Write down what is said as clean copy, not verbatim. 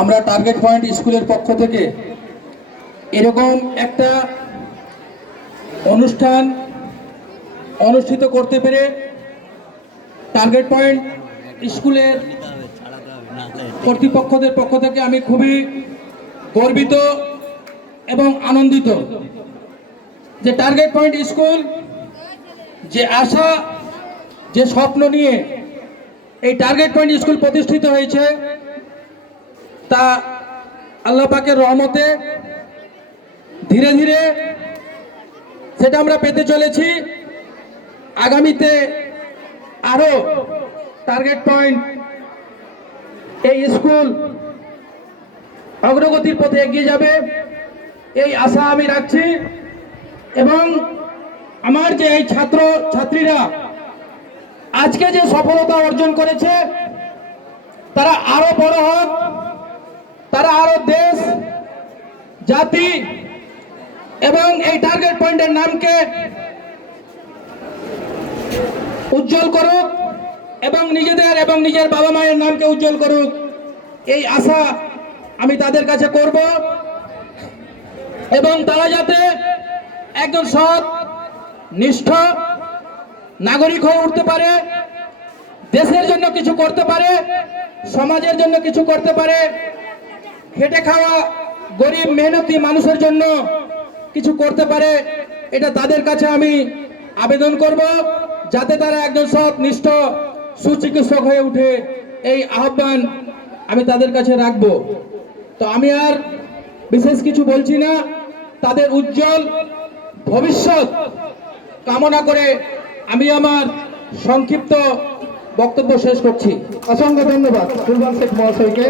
আমরা target point স্কুলের পক্ষ থেকে এরকম একটা অনুষ্ঠান অনুষ্ঠিত করতে পেরে টার্গেট পয়েন্ট স্কুলের কর্তৃপক্ষদের পক্ষ থেকে আমি খুবই গর্বিত এবং আনন্দিত যে টার্গেট পয়েন্ট স্কুল যে আশা যে স্বপ্ন নিয়ে এই টার্গেট পয়েন্ট স্কুল প্রতিষ্ঠিত হয়েছে তা আল্লাহ পাকের রহমতে ধীরে ধীরে সেটা আমরা পেতে চলেছি। আগামীতে আরো টার্গেট পয়েন্ট এই স্কুল অগ্রগতির পথে এগিয়ে যাবে এই আশা আমি রাখছি এবং আমার যে এই ছাত্র ছাত্রীরা আজকে যে সফলতা অর্জন করেছে তারা আরো বড় হোক, তারা আরো দেশ জাতি এবং এই টার্গেট পয়েন্টের নামকে উজ্জ্বল করুক এবং নিজেদের এবং নিজের বাবা মায়ের নামকে উজ্জ্বল করুক এই আশা আমি তাদের কাছে করব এবং তারা যাতে একজন সৎ নিষ্ঠ নাগরিক হয়ে উঠতে পারে, দেশের জন্য কিছু করতে পারে, সমাজের জন্য কিছু করতে পারে, খেটে খাওয়া গরিব মেহনতি মানুষের জন্য কিছু করতে পারে, এটা তাদের কাছে আমি আবেদন করব যাতে তারা একজন সৎ নিষ্ঠ সুচিকিৎসক হয়ে উঠে এই আহ্বান আমি তাদের কাছে রাখবো। তো আমি আর বিশেষ কিছু বলছি না, তাদের উজ্জ্বল ভবিষ্যৎ কামনা করে আমি আমার সংক্ষিপ্ত বক্তব্য শেষ করছি। অসংখ্য ধন্যবাদ সুলতান শেখ মহাশয়কে।